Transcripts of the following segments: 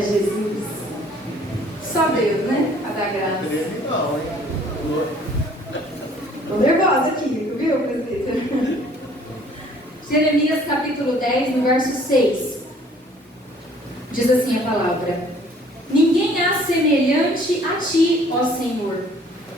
Jesus. Só Deus, né? A dar graça. Tô nervosa aqui, viu, presbítero? Jeremias capítulo 10, no verso 6. Diz assim a palavra: Ninguém há semelhante a ti, ó Senhor.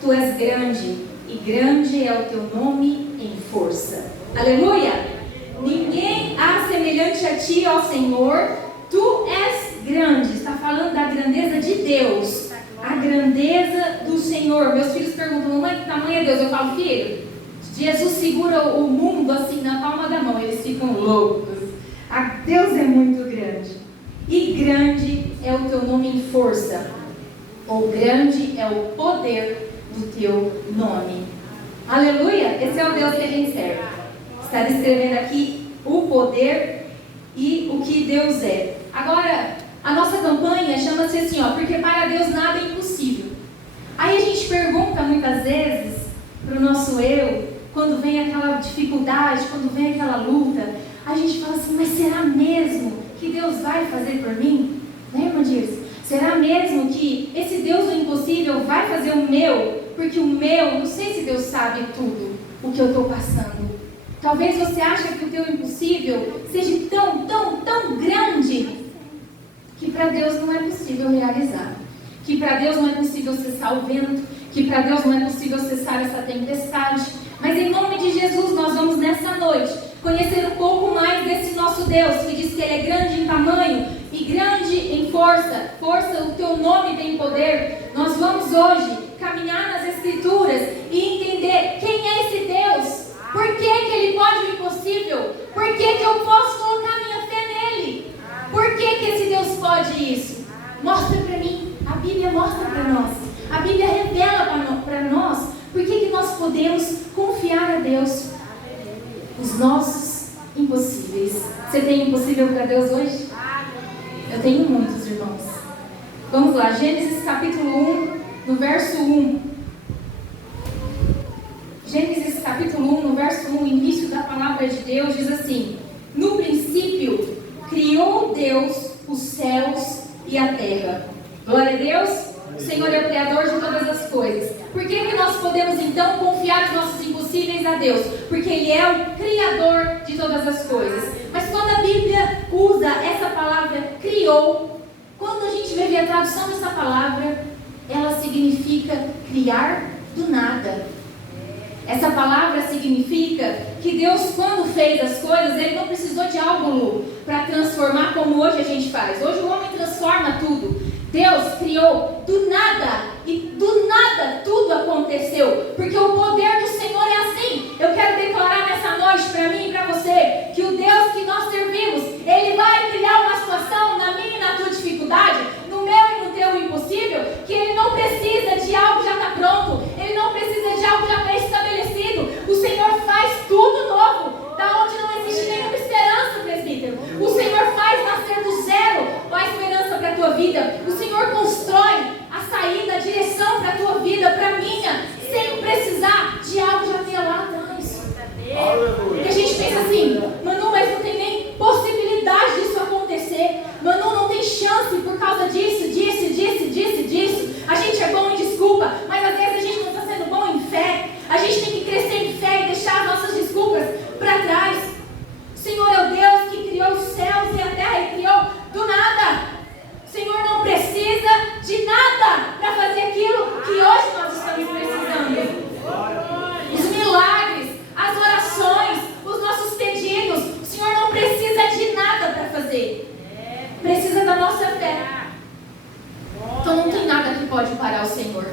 Tu és grande, e grande é o teu nome em força. Aleluia! Ninguém há semelhante a ti, ó Senhor. Tu és grande. Está falando da grandeza de Deus. A grandeza do Senhor. Meus filhos perguntam: mamãe, que tamanho é Deus? Eu falo: filho, Jesus segura o mundo assim na palma da mão. Eles ficam loucos. Deus é muito grande. E grande é o teu nome em força. Ou grande é o poder do teu nome. Aleluia! Esse é o Deus que a gente serve. Está descrevendo aqui o poder e o que Deus é. Agora, a nossa campanha chama-se assim, porque para Deus nada é impossível. Aí a gente pergunta muitas vezes para o nosso eu, quando vem aquela dificuldade, quando vem aquela luta, a gente fala assim: mas será mesmo que Deus vai fazer por mim? Né, irmã Dirce? Será mesmo que esse Deus do impossível vai fazer o meu? Porque o meu, não sei se Deus sabe tudo o que eu estou passando. Talvez você ache que o teu impossível seja tão grande que para Deus não é possível realizar. Que para Deus não é possível cessar o vento. Que para Deus não é possível cessar essa tempestade. Mas em nome de Jesus nós vamos nessa noite conhecer um pouco mais desse nosso Deus, que diz que Ele é grande em tamanho e grande em força. Força, o teu nome tem poder. Nós vamos hoje caminhar nas Escrituras e entender quem é esse Deus. Por que Ele pode o impossível? Por que eu posso colocar minha fé nele? Por que esse Deus pode isso? Mostra para mim. A Bíblia mostra para nós. A Bíblia revela para nós por que nós podemos confiar a Deus os nossos impossíveis. Você tem impossível para Deus hoje? Eu tenho muitos, irmãos. Vamos lá, Gênesis capítulo 1, no verso 1. Gênesis capítulo 1, no verso 1, início da palavra de Deus, diz assim: No princípio, criou Deus os céus e a terra. Glória a Deus. O Senhor é o Criador de todas as coisas. Por que nós podemos então confiar os nossos impossíveis a Deus? Porque Ele é o Criador de todas as coisas. Mas quando a Bíblia usa essa palavra criou, quando a gente vê a tradução dessa palavra, ela significa criar do nada. Essa palavra significa que Deus, quando fez as coisas, Ele não precisou de algo para transformar como hoje a gente faz. Hoje o homem transforma tudo. Deus criou do nada, e do nada tudo aconteceu, porque o poder do Senhor é assim. Eu quero declarar nessa noite para mim e para você, que o Deus que nós servimos, Ele vai criar uma situação na minha e na tua dificuldade, no meu e no teu impossível, que Ele não precisa de algo que já está pronto, Ele não precisa de algo já pré-estabelecido. O Senhor faz tudo novo, da onde não existe nenhuma esperança, presbítero. O Senhor faz nascer do zero a esperança para a tua vida. O Senhor constrói a saída, a direção para a tua vida, para a minha, sem precisar de algo já ter lá atrás. Porque a gente pensa assim: Manu, mas não tem nem possibilidade disso acontecer. Manu, não tem chance por causa disso. A gente é bom em desculpa, mas às vezes a gente não está sendo bom em fé. A gente tem que crescer em fé e deixar as nossas desculpas para trás. O Senhor é o Deus que criou os céus e a terra, e criou do nada. O Senhor não precisa de nada para fazer aquilo que hoje nós estamos precisando. Os milagres, as orações, os nossos pedidos, o Senhor não precisa de nada para fazer. Precisa da nossa fé. Então não tem nada que pode parar o Senhor.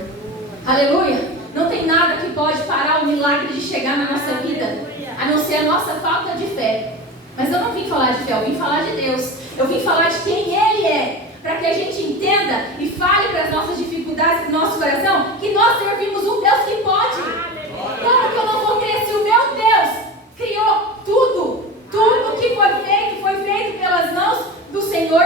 Aleluia. Não tem nada que pode parar o milagre de chegar na nossa vida, a não ser a nossa falta de fé. Mas eu não vim falar de fé, eu vim falar de Deus. Eu vim falar de quem Ele é, para que a gente entenda e fale para as nossas dificuldades do nosso coração, que nós servimos um Deus que pode. Claro que eu não vou crer se o meu Deus criou tudo que foi feito pelas mãos do Senhor.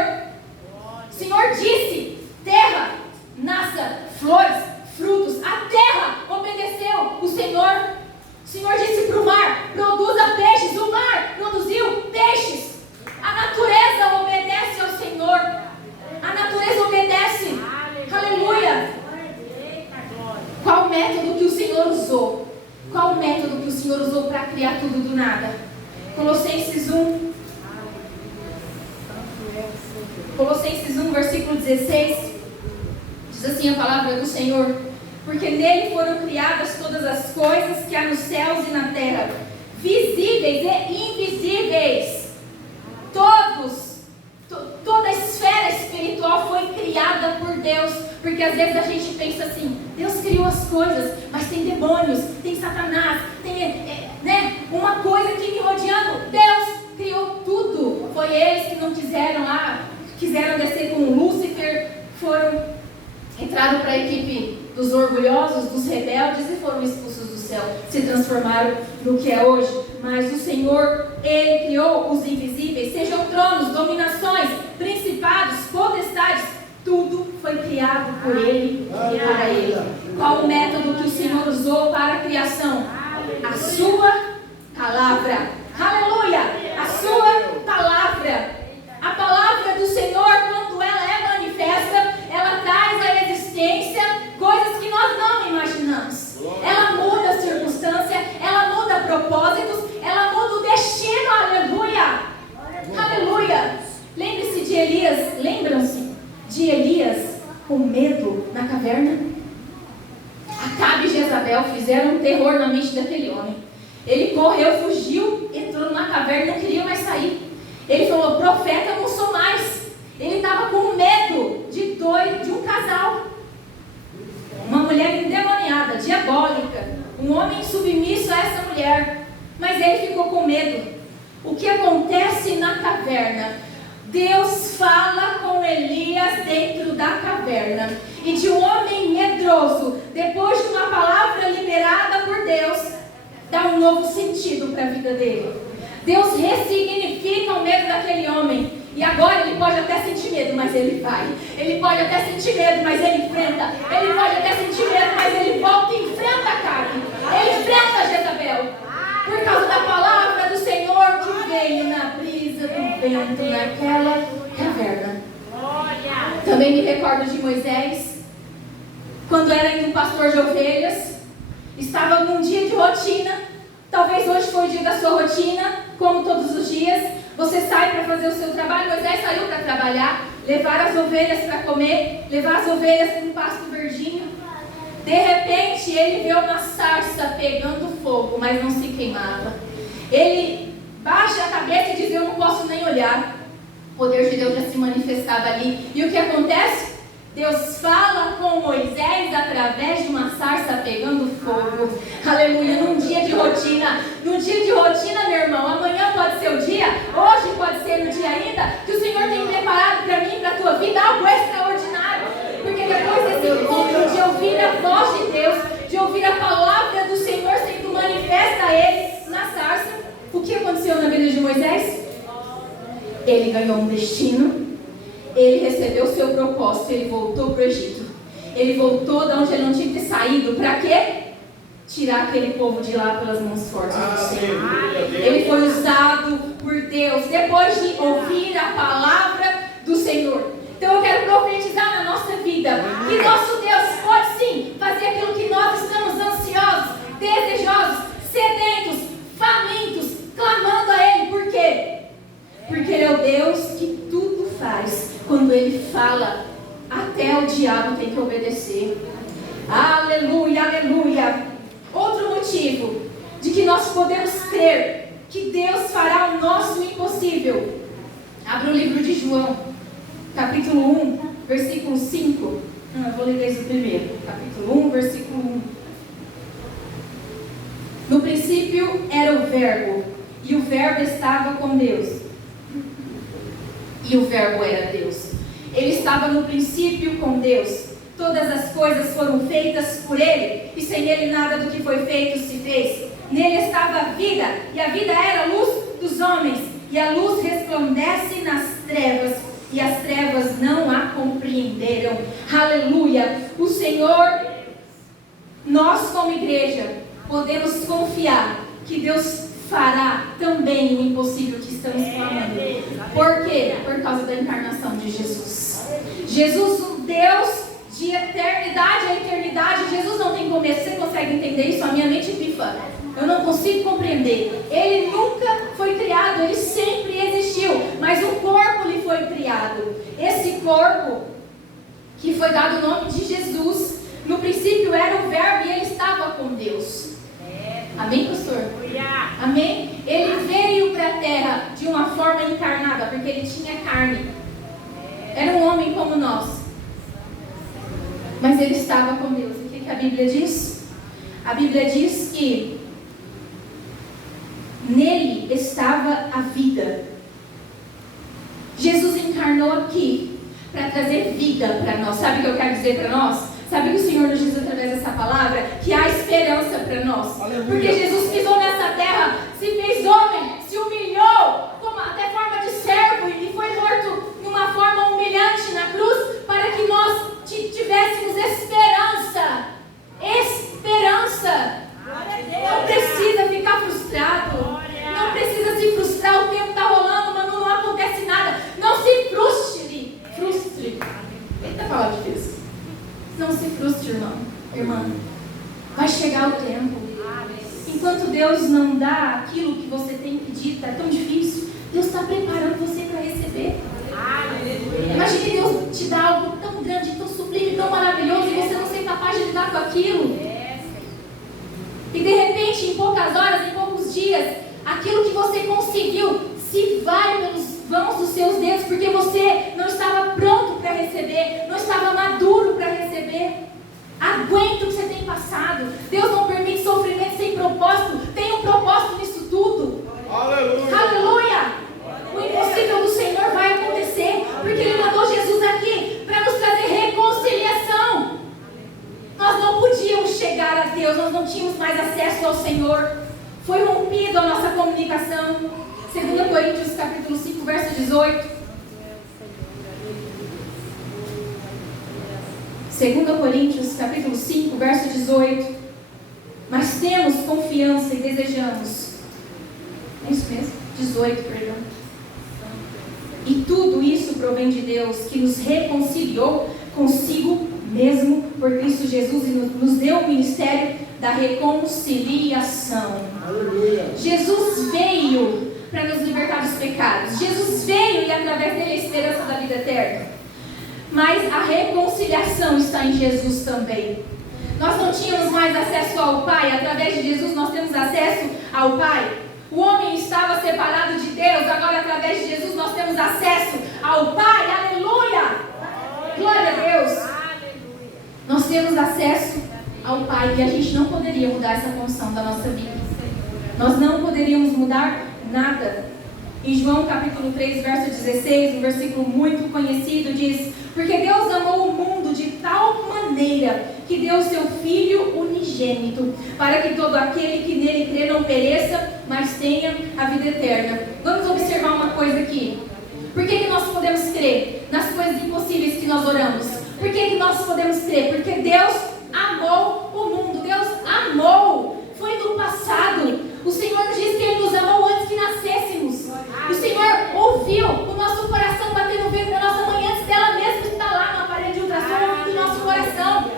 O Senhor disse: terra, nasça flores, frutos. A terra obedeceu o Senhor. O Senhor disse para o mar: produza peixes. O mar produziu peixes. A natureza obedece ao Senhor. A natureza para criar tudo do nada. Colossenses 1, versículo 16, diz assim a palavra do Senhor: porque nele foram criadas todas as coisas que há nos céus e na terra, visíveis e invisíveis. Toda a esfera espiritual foi criada por Deus. Porque às vezes a gente pensa assim: Deus criou as coisas, mas tem demônios, tem Satanás, tem uma coisa aqui me rodeando. Deus criou tudo. Foi eles que não quiseram descer com Lúcifer, entraram para a equipe dos orgulhosos, dos rebeldes e foram expulsos do céu, se transformaram no que é hoje. Mas o Senhor, Ele criou os invisíveis, sejam tronos, dominações, principados, potestades, tudo foi criado por Ele e para Ele. Qual o método que o Senhor usou para a criação? A sua palavra. Aleluia! A sua palavra. A palavra do Senhor, quando ela é manifesta, ela traz à existência coisas que nós não imaginamos. Ela muda a circunstância, ela muda propósitos, ela muda o destino. Aleluia! Aleluia! Lembre-se de Elias, lembram-se de Elias com medo na caverna? Acabe e Jezabel fizeram um terror na mente daquele homem. Ele correu, fugiu, entrou na caverna e não queria mais sair. Ele falou: profeta eu não sou mais. Ele estava com medo de um casal. Uma mulher endemoniada, diabólica. Um homem submisso a essa mulher. Mas ele ficou com medo. O que acontece na caverna? Deus fala com Elias dentro da caverna. E de um homem medroso, depois de uma palavra liberada por Deus, dá um novo sentido para a vida dele. Deus ressignifica o medo daquele homem. E agora ele pode até sentir medo, mas ele vai. Ele pode até sentir medo, mas ele enfrenta. Ele pode até sentir medo, mas ele volta e enfrenta a carne. Ele enfrenta Jezabel. Por causa da palavra do Senhor que veio na brisa do vento naquela caverna. Também me recordo de Moisés, quando era ainda um pastor de ovelhas. Estava num dia de rotina. Talvez hoje foi o dia da sua rotina, como todos os dias. Você sai para fazer o seu trabalho. Moisés saiu para trabalhar, levar as ovelhas para comer, levar as ovelhas para um pasto verdinho. De repente, ele vê uma sarça pegando fogo, mas não se queimava. Ele baixa a cabeça e diz: eu não posso nem olhar. O poder de Deus já se manifestava ali. E o que acontece? Deus fala com Moisés através de uma sarça pegando fogo. Aleluia, num dia de rotina. Num dia de rotina, meu irmão, amanhã pode ser o dia, hoje pode ser o dia ainda, que o Senhor tem preparado para mim e para a tua vida algo extraordinário. Porque depois desse encontro de ouvir a voz de Deus, de ouvir a palavra do Senhor sendo manifesta a ele na sarça, o que aconteceu na vida de Moisés? Ele ganhou um destino. Ele recebeu o seu propósito, ele voltou para o Egito. Ele voltou de onde ele não tinha que ter saído. Para quê? Tirar aquele povo de lá pelas mãos fortes do Senhor. Ele foi usado por Deus depois de ouvir a palavra do Senhor. Então eu quero profetizar na nossa vida que nosso Deus pode sim fazer aquilo que nós estamos ansiosos, desejosos, sedentos, famintos, clamando a Ele. Por quê? Porque Ele é o Deus que tudo faz. Quando Ele fala, até o diabo tem que obedecer. Aleluia, aleluia. Outro motivo de que nós podemos crer que Deus fará o nosso impossível. Abra o livro de João, capítulo 1, versículo 5. Eu vou ler desde o primeiro. Capítulo 1, versículo 1. No princípio era o Verbo, e o Verbo estava com Deus. E o Verbo era Deus. Ele estava no princípio com Deus. Todas as coisas foram feitas por Ele, e sem Ele nada do que foi feito se fez. Nele estava a vida, e a vida era a luz dos homens. E a luz resplandece nas trevas, e as trevas não a compreenderam. Aleluia! O Senhor, nós como igreja, podemos confiar que Deus fará também o impossível que estamos clamando. Por quê? Por causa da encarnação de Jesus. Jesus, o Deus de eternidade a eternidade. Jesus não tem começo. Você consegue entender isso? A minha mente pifa. Eu não consigo compreender. Ele nunca foi criado, ele sempre existiu, mas o corpo lhe foi criado. Esse corpo, que foi dado o nome de Jesus, no princípio era o Verbo e ele estava com Deus. Amém, pastor? Amém? Ele veio para a terra de uma forma encarnada, porque ele tinha carne. Era um homem como nós. Mas ele estava com Deus. E o que a Bíblia diz? A Bíblia diz que nele estava a vida. Jesus encarnou aqui para trazer vida para nós. Sabe o que eu quero dizer para nós? Sabe o que o Senhor nos diz através dessa palavra? Que há esperança para nós. Aleluia. Porque Jesus pisou nessa terra, se fez homem, se humilhou, até forma de servo, e foi morto numa forma humilhante na cruz, para que nós tivéssemos esperança. Esperança. Não precisa ficar frustrado. Não precisa se frustrar. O tempo está rolando, mas não acontece nada. Não se frustre. Eita, palavra de Deus. Não se frustre, irmã. Vai chegar o tempo. Enquanto Deus não dá aquilo que você tem pedido, é tão difícil. Deus está preparando você para receber. Imagine Deus te dar algo tão grande, tão sublime, tão maravilhoso, e você não ser capaz de lidar com aquilo. E de repente, em poucas horas, em poucos dias, aquilo que você conseguiu se vai pelos vãos dos seus dedos, porque você não estava pronto para receber, não estava maduro para receber. Aguenta o que você tem passado. Deus não permite sofrimento sem propósito. Tem um propósito nisso tudo. Aleluia! Aleluia! O impossível do Senhor vai acontecer, porque Ele mandou Jesus aqui para nos trazer reconciliação. Nós não podíamos chegar a Deus, nós não tínhamos mais acesso ao Senhor. Foi rompido a nossa comunicação. 2 Coríntios capítulo 5, verso 18. 2 Coríntios capítulo 5, verso 18. Mas temos confiança e desejamos. É isso mesmo? 18, perdão. E tudo isso provém de Deus, que nos reconciliou consigo mesmo por Cristo Jesus e nos deu o ministério da reconciliação. Aleluia. Jesus veio para nos libertar dos pecados. Jesus veio e através dele a esperança da vida eterna. Mas a reconciliação está em Jesus também. Nós não tínhamos mais acesso ao Pai. Através de Jesus nós temos acesso ao Pai. O homem estava separado de Deus. Agora através de Jesus nós temos acesso ao Pai. Aleluia! Glória a Deus! Nós temos acesso ao Pai. E a gente não poderia mudar essa condição da nossa vida. Nós não poderíamos mudar nada. Em João capítulo 3, verso 16, um versículo muito conhecido, diz: porque Deus amou o mundo de tal maneira que deu o seu Filho unigênito, para que todo aquele que nele crê não pereça, mas tenha a vida eterna. Vamos observar uma coisa aqui. Por que nós podemos crer nas coisas impossíveis que nós oramos? Por que nós podemos crer? Porque Deus amou o mundo. Deus amou. Foi no passado. O Senhor nos diz que Ele nos amou antes que nascêssemos. O Senhor ouviu o nosso coração batendo no ventre da nossa mãe antes dela mesma estar lá na parede de ultrassom ouvindo o nosso coração.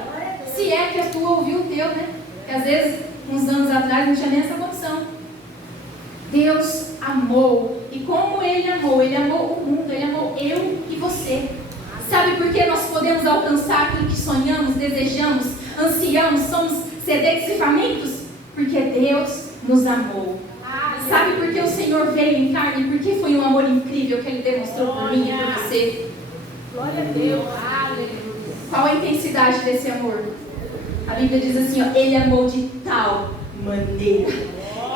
Se é que a tua ouviu o teu, né? Porque às vezes, uns anos atrás, não tinha nem essa condição. Deus amou. E como Ele amou o mundo, Ele amou eu e você. Sabe por que nós podemos alcançar aquilo que sonhamos, desejamos, ansiamos, somos sedentos e famintos? Porque Deus nos amou. Sabe por que o Senhor veio em carne? Porque foi um amor incrível que Ele demonstrou por mim e por você. Glória a Deus. Aleluia. Qual a intensidade desse amor? A Bíblia diz assim, ó, Ele amou de tal maneira.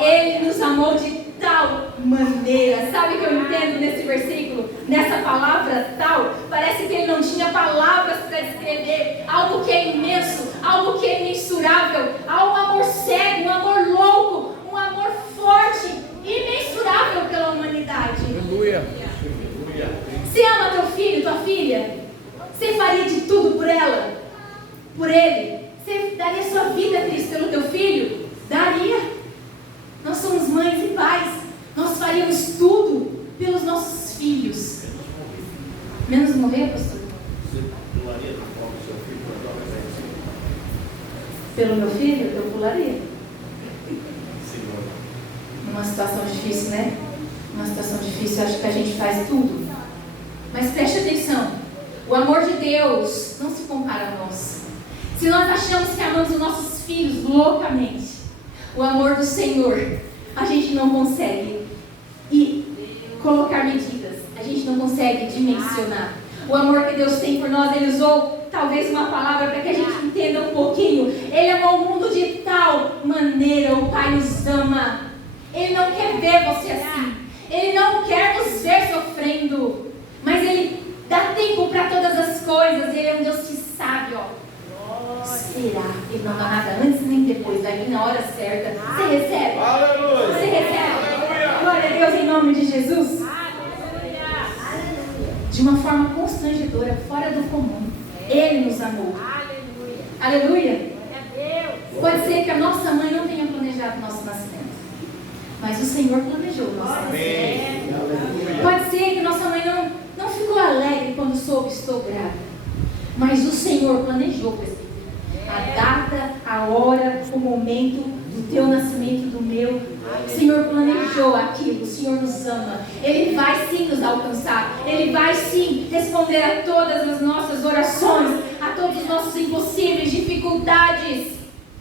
Ele nos amou de tal maneira. Sabe o que eu entendo nesse versículo? Nessa palavra tal? Parece que Ele não tinha palavras para descrever algo que é imenso, algo que é imensurável, há um amor cego, um amor louco, um amor forte, imensurável pela humanidade. Aleluia. Você ama teu filho, tua filha? Você faria de tudo por ela? Por ele? Você daria sua vida, Cristo, pelo teu filho? Daria. Nós somos mães e pais. Nós faríamos tudo pelos nossos filhos. Menos morrer, pastor? Você pularia na forma do seu filho para dar o Pelo meu filho, eu pularia. Numa situação difícil, né? Numa situação difícil, acho que a gente faz tudo. Mas preste atenção, o amor de Deus não se compara a nós. Se nós achamos que amamos os nossos filhos loucamente, o amor do Senhor, a gente não consegue colocar medidas, a gente não consegue dimensionar. O amor que Deus tem por nós, Ele usou talvez uma palavra para que a gente entenda um pouquinho. Ele amou o mundo de tal maneira, o Pai nos ama. Ele não quer ver você assim, Ele não quer nos ver sofrendo, mas Ele dá tempo para todas as coisas. Ele é um Deus que sabe, esperar. Ele não dá nada antes nem depois, vai vir na hora certa. Você recebe? Aleluia. Você recebe? Glória a Deus em nome de Jesus. De uma forma constrangedora, fora do comum. Ele nos amou. Aleluia. Pode ser que a nossa mãe não tenha planejado o nosso nascimento, mas o Senhor planejou o nosso nascimento. Pode ser que nossa mãe não ficou alegre quando soube estou grávida, mas o Senhor planejou, presbítero, a data, a hora, o momento do teu nascimento, do meu. O Senhor planejou aquilo. O Senhor nos ama. Ele vai sim nos alcançar. Ele vai sim responder a todas as nossas orações, a todos os nossos impossíveis, dificuldades.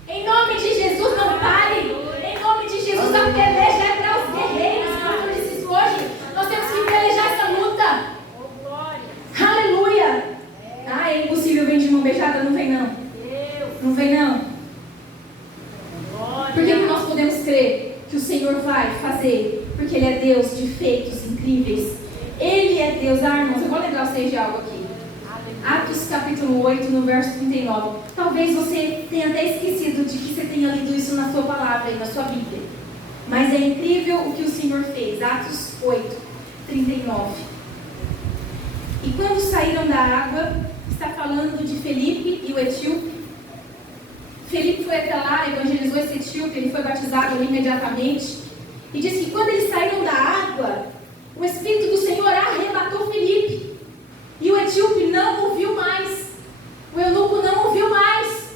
Em nome de Jesus, não pare. Em nome de Jesus, a peleja é para os guerreiros. O pastor disse isso hoje. Nós temos que pelejar essa luta. Aleluia. Ah, é impossível vir de mão beijada? Não vem não. Não vem não. Por que nós podemos crer que o Senhor vai fazer? Porque Ele é Deus de feitos incríveis. Ele é Deus. Irmãos, eu vou lembrar vocês de algo aqui. Atos capítulo 8, no verso 39. Talvez você tenha até esquecido de que você tenha lido isso na sua palavra e na sua Bíblia. Mas é incrível o que o Senhor fez. Atos 8, 39. E quando saíram da água, está falando de Felipe e o etíope. Felipe foi até lá, evangelizou esse etíope, ele foi batizado ali imediatamente. E diz que quando eles saíram da água, o Espírito do Senhor arrebatou Felipe. E o etíope não o viu mais. O eunuco não o viu mais.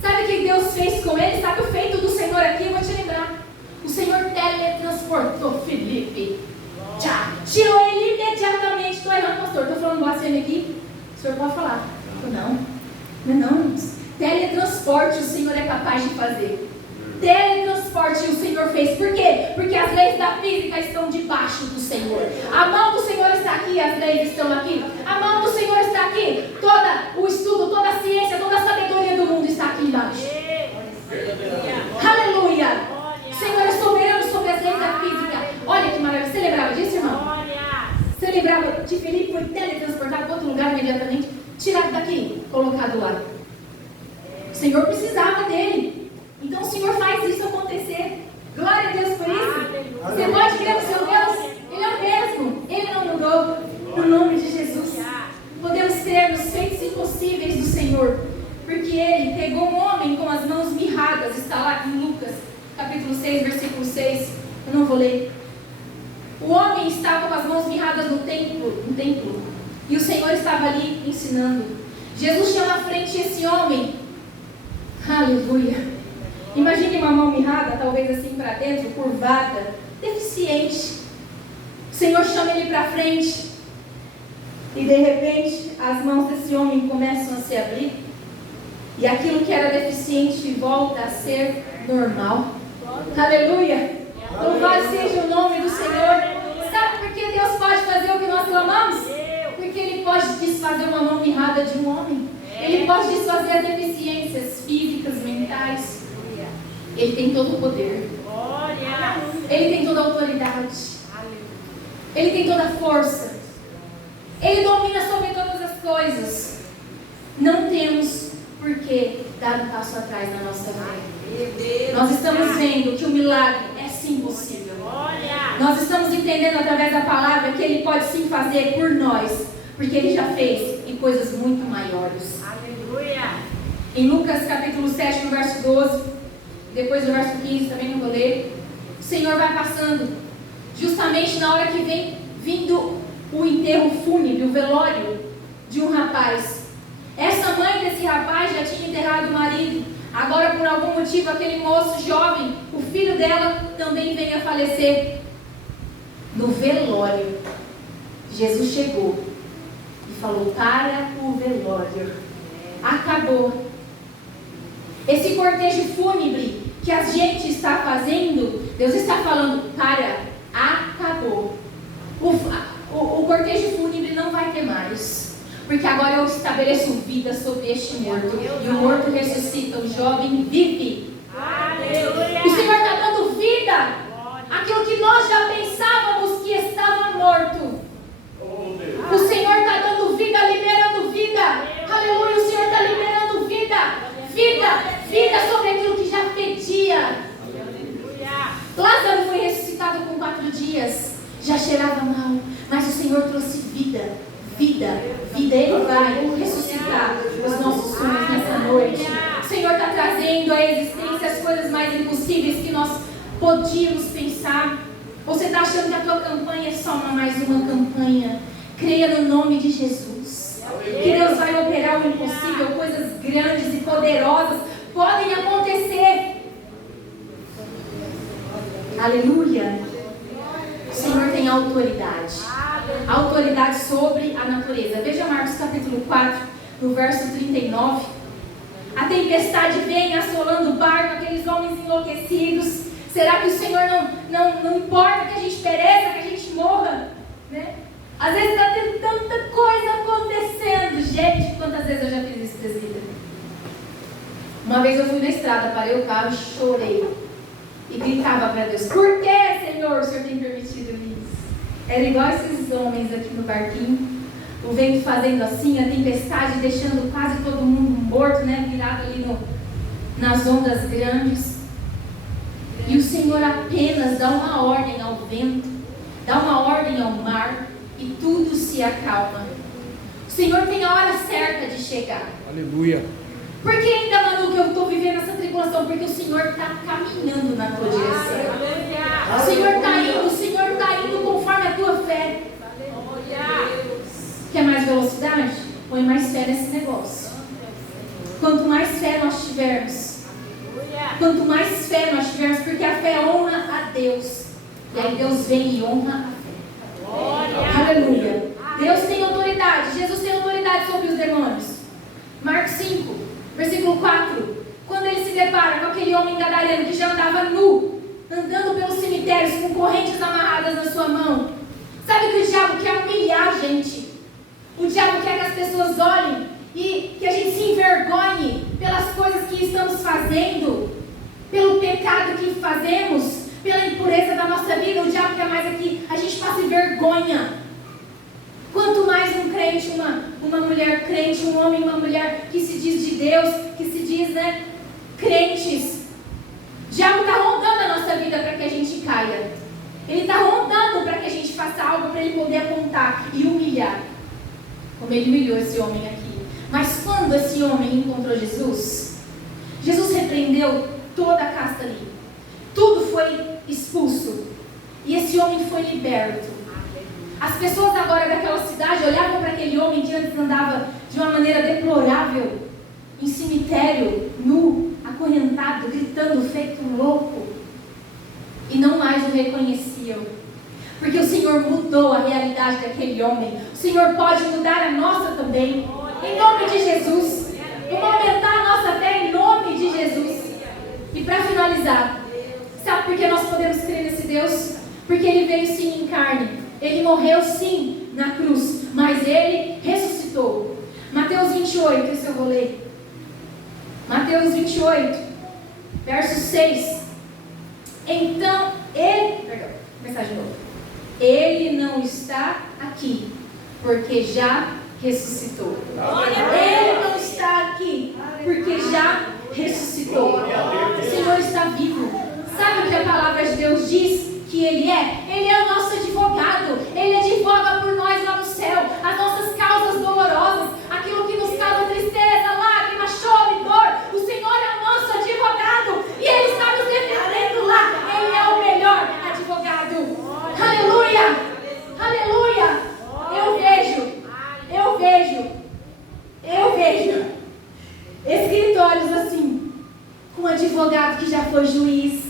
Sabe o que Deus fez com ele? Sabe o feito do Senhor aqui? Eu vou te lembrar. O Senhor teletransportou Felipe. Tchá, tirou ele imediatamente. Estou errando, pastor. Estou falando blasfêmia aqui. O senhor pode falar. Não. Teletransporte o Senhor é capaz de fazer. Teletransporte o Senhor fez. Por quê? Porque as leis da física estão debaixo do Senhor. A mão do Senhor está aqui, as leis estão aqui. A mão do Senhor está aqui. Todo o estudo, toda a ciência, toda a sabedoria do mundo está aqui embaixo. Aleluia. O Senhor é soberano sobre as leis da física. Olha que maravilha. Você lembrava disso, irmão? Você lembrava de Felipe foi teletransportado para outro lugar imediatamente? Tirado daqui, colocado lá. O Senhor precisava dele. Então o Senhor faz isso acontecer. Glória a Deus por isso. Você pode crer no seu Deus? Ele é o mesmo. Ele não mudou. No nome de Jesus. Podemos crer nos feitos impossíveis do Senhor. Porque Ele pegou um homem com as mãos mirradas. Está lá em Lucas, capítulo 6, versículo 6. Eu não vou ler. O homem estava com as mãos mirradas no templo. E o Senhor estava ali ensinando. Jesus chama à frente esse homem. Aleluia. Imagine uma mão mirrada, talvez assim para dentro, curvada, deficiente. O Senhor chama ele para frente. E de repente, as mãos desse homem começam a se abrir. E aquilo que era deficiente volta a ser normal. Aleluia. Louvado seja o nome do Senhor. Sabe por que Deus pode fazer o que nós clamamos? Porque Ele pode desfazer uma mão mirrada de um homem. Ele pode desfazer as deficiências físicas, mentais. Ele tem todo o poder. Ele tem toda a autoridade. Ele tem toda a força. Ele domina sobre todas as coisas. Não temos por que dar um passo atrás na nossa vida. Nós estamos vendo que o milagre é sim possível. Nós estamos entendendo através da palavra que Ele pode sim fazer por nós. Porque Ele já fez e coisas muito maiores. Em Lucas capítulo 7, no verso 12, depois do verso 15, também não vou ler. O Senhor vai passando, justamente na hora que vem vindo o enterro fúnebre, o velório de um rapaz. Essa mãe desse rapaz já tinha enterrado o marido. Agora, por algum motivo, aquele moço jovem, o filho dela também venha a falecer. No velório, Jesus chegou e falou: para o velório. Acabou. Esse cortejo fúnebre que a gente está fazendo, Deus está falando: para, acabou. O cortejo fúnebre não vai ter mais, porque agora eu estabeleço vida sobre este morto, e o morto ressuscita, o jovem vive. Aleluia. O Senhor está dando vida àquilo que nós já pensávamos que estava morto. O Senhor está dando vida, liberando vida. Aleluia, o Senhor está liberando vida. Vida sobre aquilo que já pedia. Lázaro foi ressuscitado com 4 dias. Já cheirava mal, mas o Senhor trouxe vida. Ele vai ressuscitar os nossos sonhos nessa noite. O Senhor está trazendo à existência as coisas mais impossíveis que nós podíamos pensar. Você está achando que a tua campanha é só mais uma campanha? Creia no nome de Jesus, que Deus vai operar o impossível. Coisas grandes e poderosas podem acontecer. Aleluia. O Senhor tem autoridade sobre a natureza. Veja Marcos capítulo 4, no verso 39. A tempestade vem assolando o barco, aqueles homens enlouquecidos. Será que o Senhor não importa que a gente pereça, que a gente morra? Né? Às vezes está tendo tanta coisa acontecendo. Gente, quantas vezes eu já fiz isso, presbítero? Uma vez eu fui na estrada, parei o carro e chorei. E gritava para Deus: por que, Senhor, o Senhor tem permitido isso? Era igual esses homens aqui no barquinho. O vento fazendo assim, a tempestade deixando quase todo mundo morto, né? Virado ali nas ondas grandes. E o Senhor apenas dá uma ordem ao vento, dá uma ordem ao mar, e tudo se acalma. O Senhor tem a hora certa de chegar. Aleluia. Por que ainda, Manu, que eu estou vivendo essa tribulação? Porque o Senhor está caminhando na tua direção. O Senhor está indo conforme a tua fé. Quer mais velocidade? Põe mais fé nesse negócio. Quanto mais fé nós tivermos, porque a fé honra a Deus. E aí Deus vem e honra a fé. Aleluia. Deus tem autoridade. Jesus tem autoridade sobre os demônios. Marcos 5, versículo 4. Quando ele se depara com aquele homem gadareno que já andava nu, andando pelos cemitérios com correntes amarradas na sua mão. Sabe que o diabo quer humilhar a gente. O diabo quer que as pessoas olhem e que a gente se envergonhe pelas coisas que estamos fazendo, pelo pecado que fazemos, pela impureza da nossa vida. O diabo quer mais que a gente passe vergonha. Quanto mais um crente, uma mulher crente, um homem, uma mulher que se diz de Deus, que se diz, né, crentes. O diabo está rondando a nossa vida para que a gente caia. Ele está rondando para que a gente faça algo para ele poder apontar e humilhar. Como ele humilhou esse homem aqui. Mas quando esse homem encontrou Jesus, Jesus repreendeu toda a casta ali. Tudo foi expulso. E esse homem foi liberto. As pessoas agora daquela cidade olhavam para aquele homem que antes andava de uma maneira deplorável, em cemitério, nu, acorrentado, gritando, feito louco, e não mais o reconheciam. Porque o Senhor mudou a realidade daquele homem. O Senhor pode mudar a nossa também. Em nome de Jesus. Vamos aumentar a nossa fé em nome de Jesus. E para finalizar, sabe por que nós podemos crer nesse Deus? Porque Ele veio sim em carne. Ele morreu sim na cruz. Mas Ele ressuscitou. Mateus 28, esse eu vou ler. Mateus 28, verso 6. Então, começar de novo. Ele não está aqui, porque já ressuscitou. Ele não está aqui, porque já ressuscitou. O Senhor está vivo. Sabe o que a palavra de Deus diz que Ele é? Ele é o nosso advogado. Ele advoga por nós lá no céu. As nossas causas dolorosas, aquilo que nos causa tristeza, lágrima, choro e dor. O Senhor é o nosso advogado. E Ele está nos defendendo lá. Ele é o melhor advogado. Aleluia! Aleluia! Eu vejo escritórios assim, com um advogado que já foi juiz,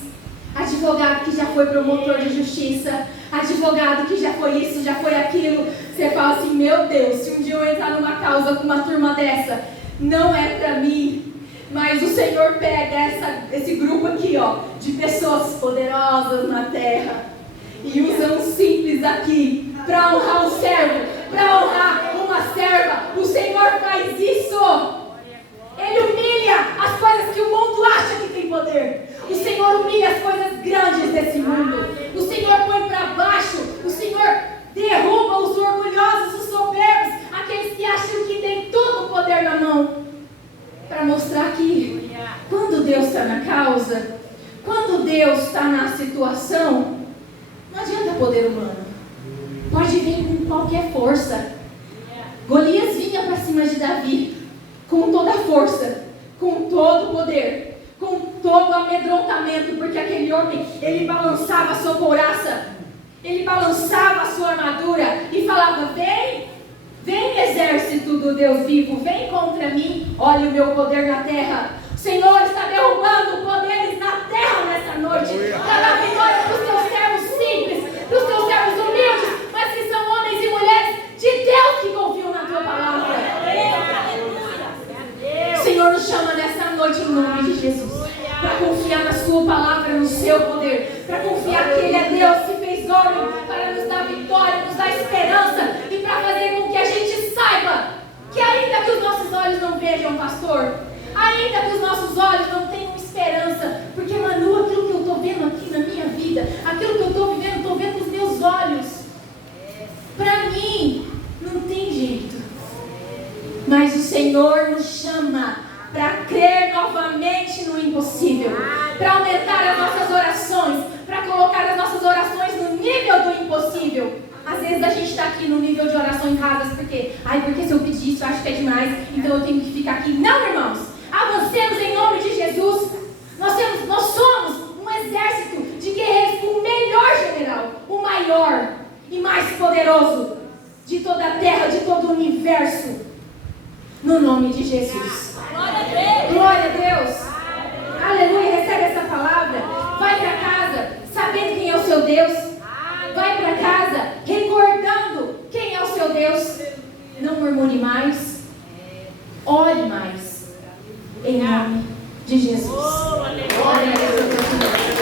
advogado que já foi promotor de justiça, advogado que já foi isso, já foi aquilo. Você fala assim, meu Deus, se um dia eu entrar numa causa com uma turma dessa, não é para mim. Mas o Senhor pega esse grupo aqui, ó, de pessoas poderosas na terra e usa um simples aqui para honrar um servo, para honrar uma serva. O Senhor faz isso. Ele humilha as coisas que o mundo acha que tem poder. O Senhor humilha as coisas grandes desse mundo. O Senhor põe para baixo. O Senhor derruba os orgulhosos, os soberbos, aqueles que acham que tem todo o poder na mão. Para mostrar que quando Deus está na causa, quando Deus está na situação, não adianta poder humano. Pode vir com qualquer força. Golias vinha para cima de Davi com toda a força, com todo o poder, com todo o amedrontamento, porque aquele homem, ele balançava a sua couraça, ele balançava a sua armadura e falava, vem exército do Deus vivo, vem contra mim, olha o meu poder na terra. O Senhor está derrubando poderes na terra nessa noite, para dar vitória para os seus servos simples, para os seus servos humildes, mas que são homens e mulheres de Deus que confiam na tua palavra. O Senhor nos chama nessa noite em nome de Jesus, para confiar na sua palavra, no seu poder, para confiar que Ele é Deus, que fez homem, para nos dar vitória, nos dar esperança e para fazer com que a gente saiba que ainda que os nossos olhos não vejam, pastor, ainda que os nossos olhos não tenham esperança, porque Manu, aquilo que eu estou vendo aqui na minha vida, aquilo que eu estou vivendo, estou vendo com os meus olhos, para mim não tem jeito, mas o Senhor nos chama para crer novamente no impossível, para aumentar as nossas orações, para colocar as nossas orações no nível do impossível. Às vezes a gente está aqui no nível de orações rasas, porque se eu pedir isso, eu acho que é demais, então eu tenho que ficar aqui. Não, irmãos, avancemos em nome de Jesus. Nós somos um exército de guerreiros com o melhor general, o maior e mais poderoso de toda a terra, de todo o universo, no nome de Jesus. Glória a Deus. Aleluia, recebe essa palavra. Vai para casa sabendo quem é o seu Deus. Vai para casa recordando quem é o seu Deus. Não murmure mais. Ore mais. Em nome de Jesus. Glória a Deus.